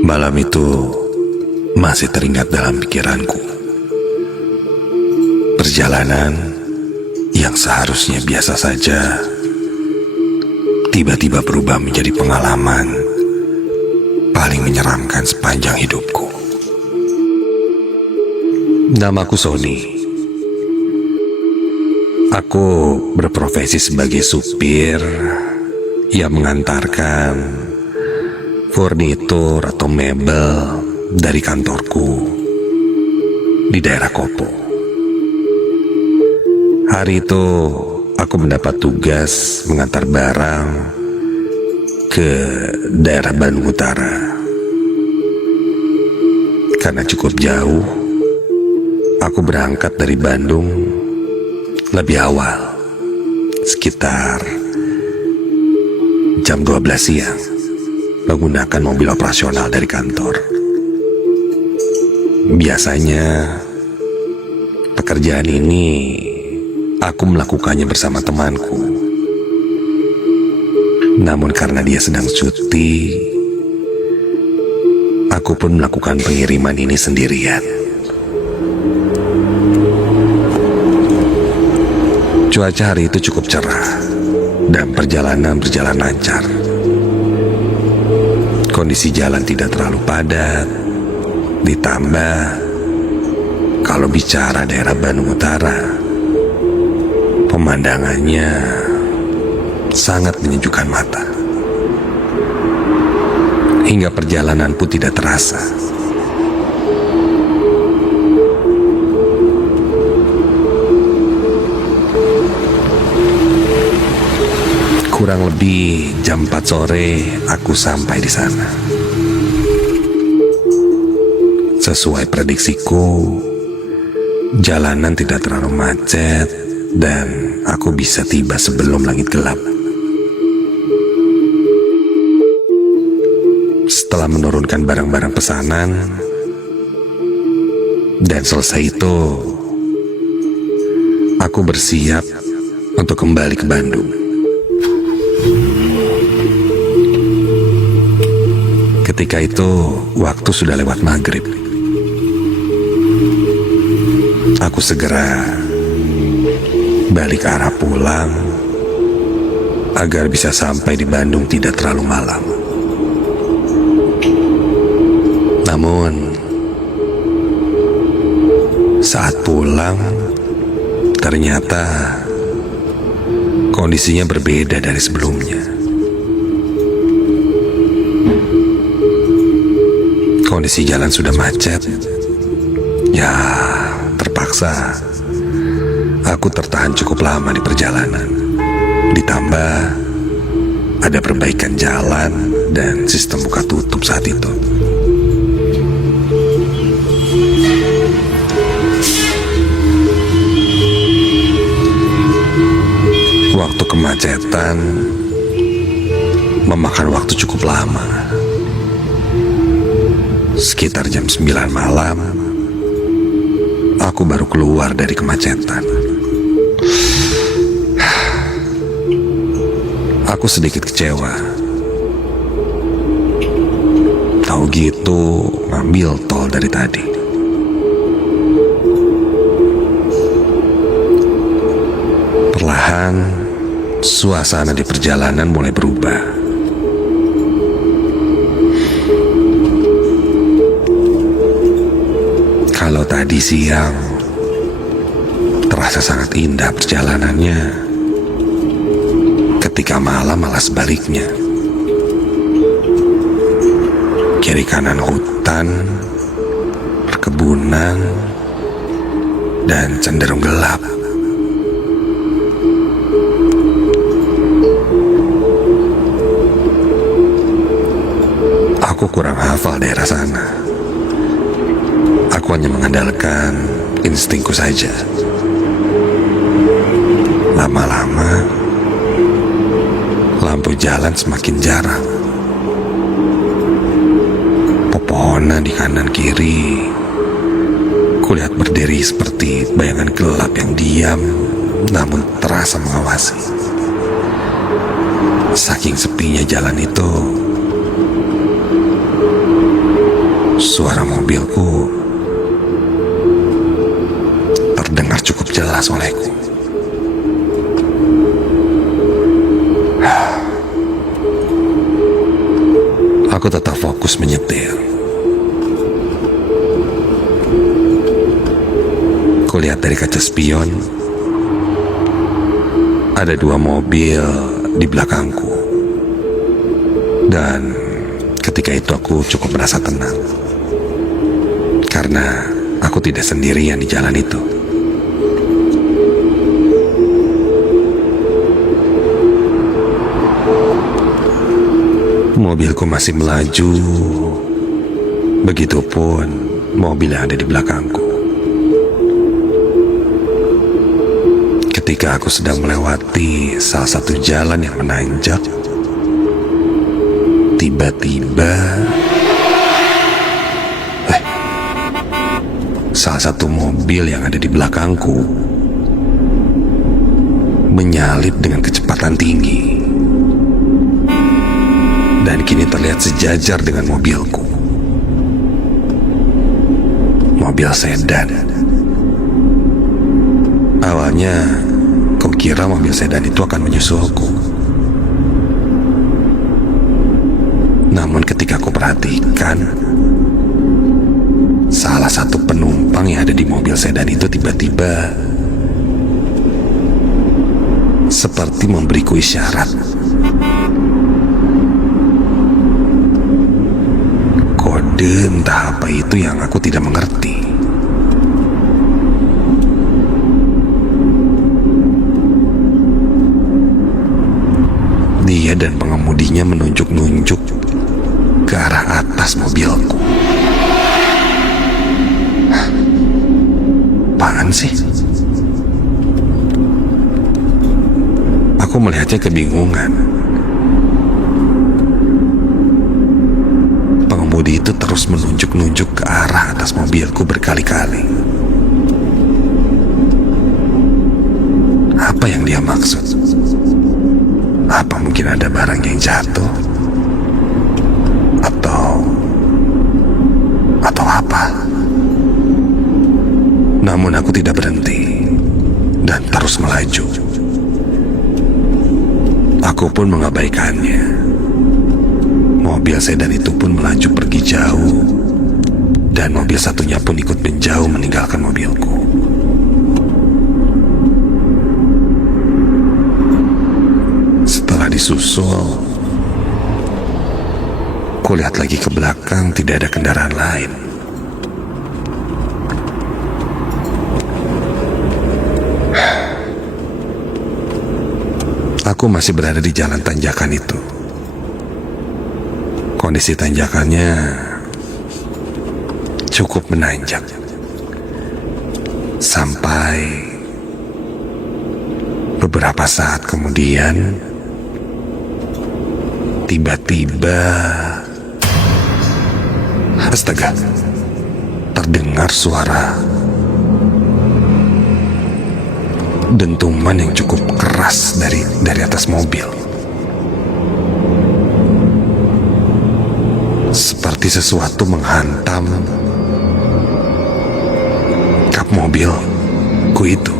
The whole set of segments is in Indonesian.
Malam itu masih teringat dalam pikiranku. Perjalanan yang seharusnya biasa saja tiba-tiba berubah menjadi pengalaman paling menyeramkan sepanjang hidupku. Namaku Sony. Aku berprofesi sebagai supir yang mengantarkan furnitur atau mebel dari kantorku di daerah Kopo. Hari itu aku mendapat tugas mengantar barang ke daerah Bandung Utara. Karena cukup jauh, aku berangkat dari Bandung lebih awal, sekitar jam 12 siang, menggunakan mobil operasional dari kantor. Biasanya pekerjaan ini aku melakukannya bersama temanku. Namun karena dia sedang cuti, aku pun melakukan pengiriman ini sendirian. Cuaca hari itu cukup cerah dan perjalanan berjalan lancar. Kondisi jalan tidak terlalu padat, ditambah kalau bicara daerah Bandung Utara, pemandangannya sangat menyejukkan mata. Hingga perjalanan pun tidak terasa. Kurang lebih jam 4 sore aku sampai di sana. Sesuai prediksiku, jalanan tidak terlalu macet dan aku bisa tiba sebelum langit gelap. Setelah menurunkan barang-barang pesanan dan selesai itu, aku bersiap untuk kembali ke Bandung. Ketika itu waktu sudah lewat maghrib. Aku segera balik arah pulang agar bisa sampai di Bandung tidak terlalu malam. Namun saat pulang ternyata kondisinya berbeda dari sebelumnya. Kondisi jalan sudah macet. Ya, terpaksa aku tertahan cukup lama di perjalanan. Ditambah ada perbaikan jalan dan sistem buka tutup saat itu. Waktu kemacetan memakan waktu cukup lama. Sekitar jam 9 malam, aku baru keluar dari kemacetan. Aku sedikit kecewa. Tahu gitu, ngambil tol dari tadi. Perlahan, suasana di perjalanan mulai berubah. Kalau tadi siang terasa sangat indah perjalanannya, ketika malam malah sebaliknya. Kiri kanan hutan, perkebunan, dan cenderung gelap. Aku kurang hafal daerah sana. Aku hanya mengandalkan instingku saja. Lama-lama, lampu jalan semakin jarang. Pepohonan di kanan kiri, kulihat berdiri seperti bayangan gelap yang diam, namun terasa mengawasi. Saking sepinya jalan itu, suara mobilku terdengar cukup jelas olehku. Aku tetap fokus menyetir. Kulihat dari kaca spion, ada 2 mobil di belakangku. Dan ketika itu aku cukup merasa tenang, karena aku tidak sendirian di jalan itu. Mobilku masih melaju, begitupun mobil yang ada di belakangku. Ketika aku sedang melewati salah satu jalan yang menanjak, tiba-tiba salah satu mobil yang ada di belakangku menyalip dengan kecepatan tinggi dan kini terlihat sejajar dengan mobilku. Mobil sedan. Awalnya kukira mobil sedan itu akan menyusulku. Namun ketika aku perhatikan, salah satu penumpang yang ada di mobil sedan itu tiba-tiba seperti memberiku isyarat. Kode entah apa itu yang aku tidak mengerti. Dia dan pengemudinya menunjuk-nunjuk ke arah atas mobilku. Apaan sih? Aku melihatnya kebingungan. Pengemudi itu terus menunjuk-nunjuk ke arah atas mobilku berkali-kali. Apa yang dia maksud? Apa mungkin ada barang yang jatuh? Atau apa? Namun aku tidak berhenti dan terus melaju. Aku pun mengabaikannya. Mobil sedan itu pun melaju pergi jauh, dan mobil satunya pun ikut menjauh meninggalkan mobilku. Setelah disusul, kulihat lagi ke belakang, tidak ada kendaraan lain. Aku masih berada di jalan tanjakan itu. Kondisi tanjakannya cukup menanjak. Sampai beberapa saat kemudian, tiba-tiba, astaga, terdengar suara dentuman yang cukup keras dari atas mobil. Seperti sesuatu menghantam kap mobilku itu.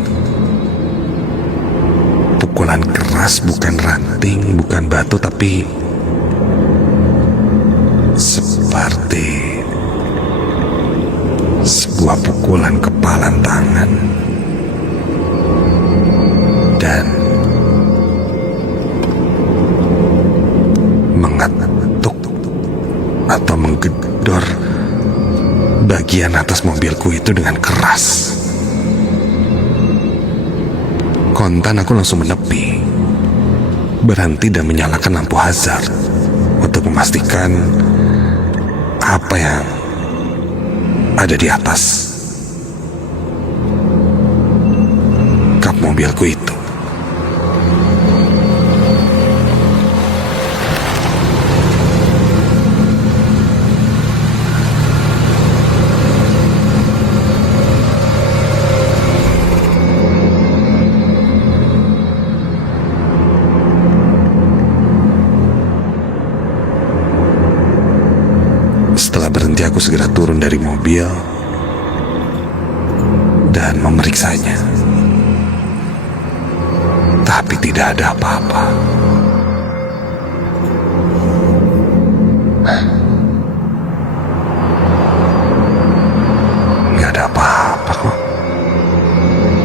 Pukulan keras, bukan ranting, bukan batu, tapi seperti sebuah pukulan kepalan tangan dan mengetuk atau menggedor bagian atas mobilku itu dengan keras. Kontan aku langsung menepi, berhenti dan menyalakan lampu hazard untuk memastikan apa yang ada di atas kap mobilku itu. Setelah berhenti berhenti, aku segera turun dari mobil dan memeriksanya. Tapi tidak ada apa-apa. Nggak ada apa-apa kok.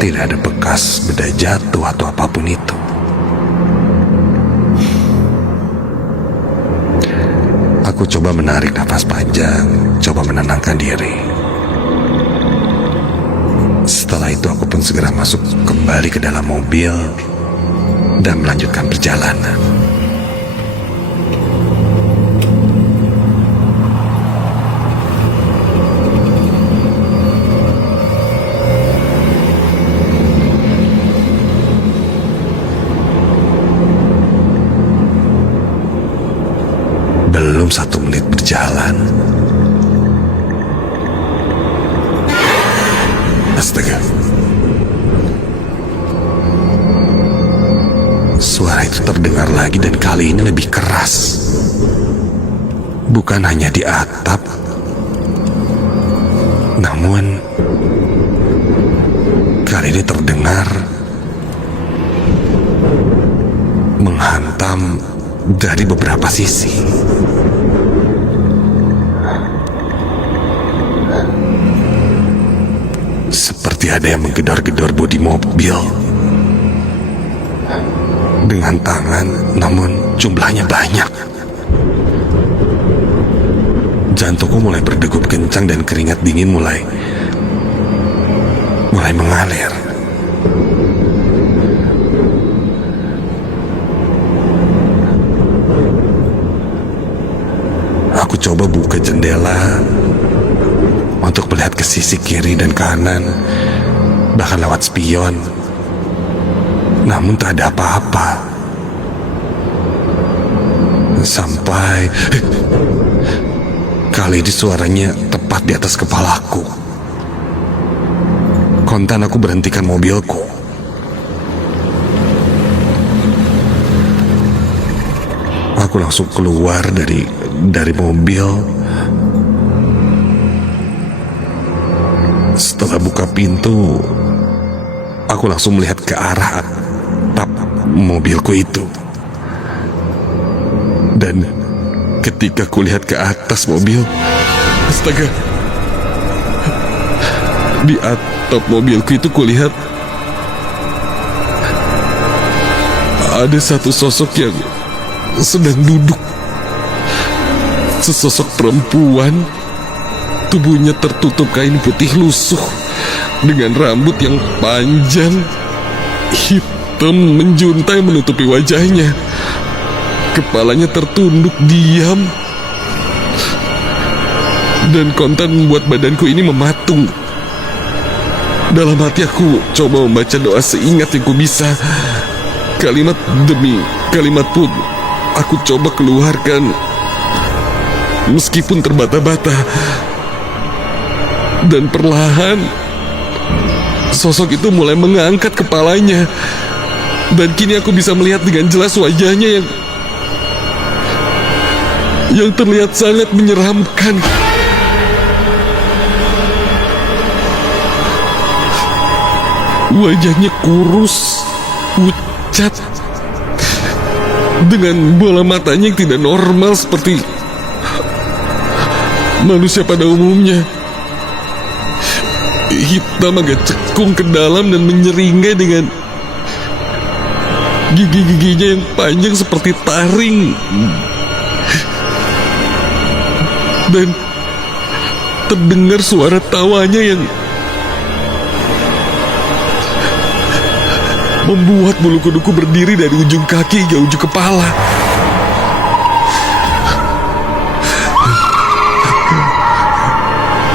Tidak ada bekas benda jatuh atau apapun itu. Aku coba menarik nafas panjang, coba menenangkan diri. Setelah itu aku pun segera masuk kembali ke dalam mobil dan melanjutkan perjalanan. Belum 1 menit berjalan, astaga, suara itu terdengar lagi dan kali ini lebih keras. Bukan hanya di atap, namun kali ini terdengar menghantam dari beberapa sisi. Seperti ada yang menggedor-gedor bodi mobil dengan tangan, namun jumlahnya banyak. Jantungku mulai berdegup kencang dan keringat dingin mulai mengalir. Aku coba buka jendela untuk melihat ke sisi kiri dan kanan, bahkan lewat spion. Namun tak ada apa-apa. Sampai kali ini suaranya tepat di atas kepalaku. Kontan aku berhentikan mobilku. Aku langsung keluar dari mobil. Setelah buka pintu, aku langsung melihat ke arah atap mobilku itu. Dan ketika kulihat ke atas mobil, astaga, di atap mobilku itu kulihat ada satu sosok yang sedang duduk. Sesosok perempuan, tubuhnya tertutup kain putih lusuh dengan rambut yang panjang hitam menjuntai menutupi wajahnya. Kepalanya tertunduk diam dan kontan membuat badanku ini mematung. Dalam hati aku coba membaca doa seingat yang ku bisa. Kalimat demi kalimat pun aku coba keluarkan meskipun terbata-bata. Dan perlahan sosok itu mulai mengangkat kepalanya. Dan kini aku bisa melihat dengan jelas wajahnya yang terlihat sangat menyeramkan. Wajahnya kurus, pucat, dengan bola matanya yang tidak normal seperti manusia pada umumnya. Hitam agak cekung ke dalam dan menyeringai dengan gigi-giginya yang panjang seperti taring. Dan terdengar suara tawanya yang membuat bulu kuduku berdiri dari ujung kaki hingga ujung kepala.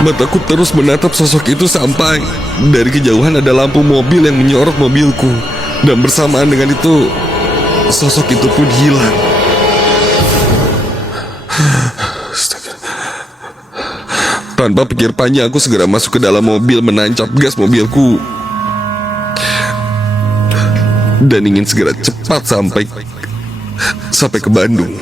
Mataku terus menatap sosok itu sampai dari kejauhan ada lampu mobil yang menyorot mobilku. Dan bersamaan dengan itu, sosok itu pun hilang. Tanpa pikir panjang, aku segera masuk ke dalam mobil, menancap gas mobilku dan ingin segera cepat sampai ke Bandung.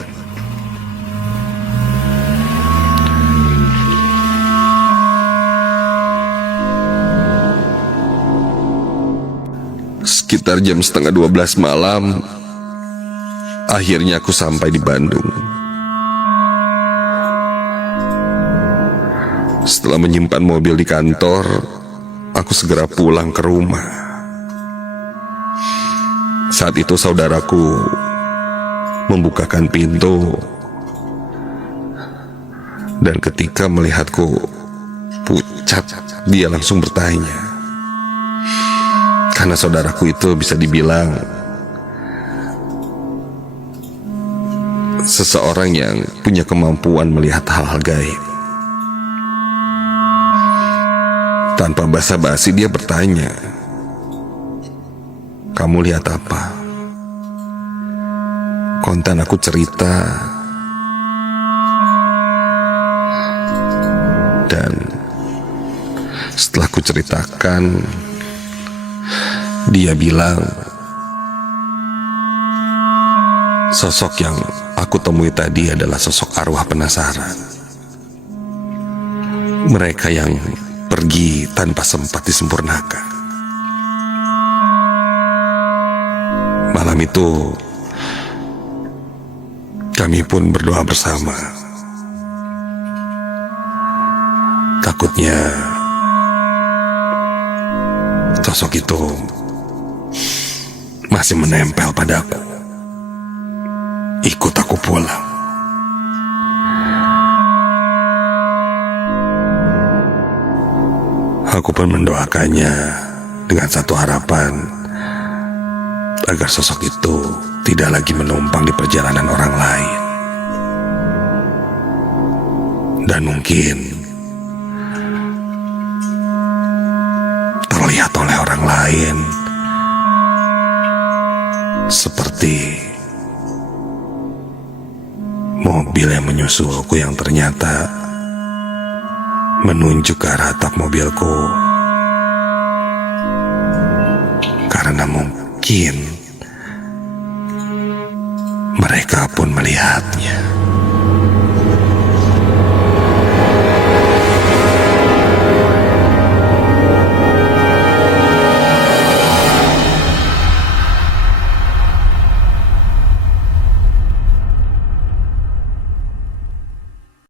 Sekitar jam setengah 12 malam, akhirnya aku sampai di Bandung. Setelah menyimpan mobil di kantor, aku segera pulang ke rumah. Saat itu saudaraku membukakan pintu, dan ketika melihatku pucat, dia langsung bertanya. Karena saudaraku itu bisa dibilang seseorang yang punya kemampuan melihat hal-hal gaib. Tanpa basa-basi dia bertanya, "Kamu lihat apa?" Kontan aku cerita, dan setelah aku ceritakan, dia bilang, sosok yang aku temui tadi adalah sosok arwah penasaran. Mereka yang pergi tanpa sempat disempurnakan. Malam itu, kami pun berdoa bersama. Takutnya sosok itu masih menempel padaku. Ikut aku pulang. Aku pun mendoakannya dengan satu harapan agar sosok itu tidak lagi menumpang di perjalanan orang lain. Dan mungkin terlihat oleh orang lain seperti mobil yang menyusulku yang ternyata menunjuk ke arah atap mobilku. Karena mungkin mereka pun melihatnya.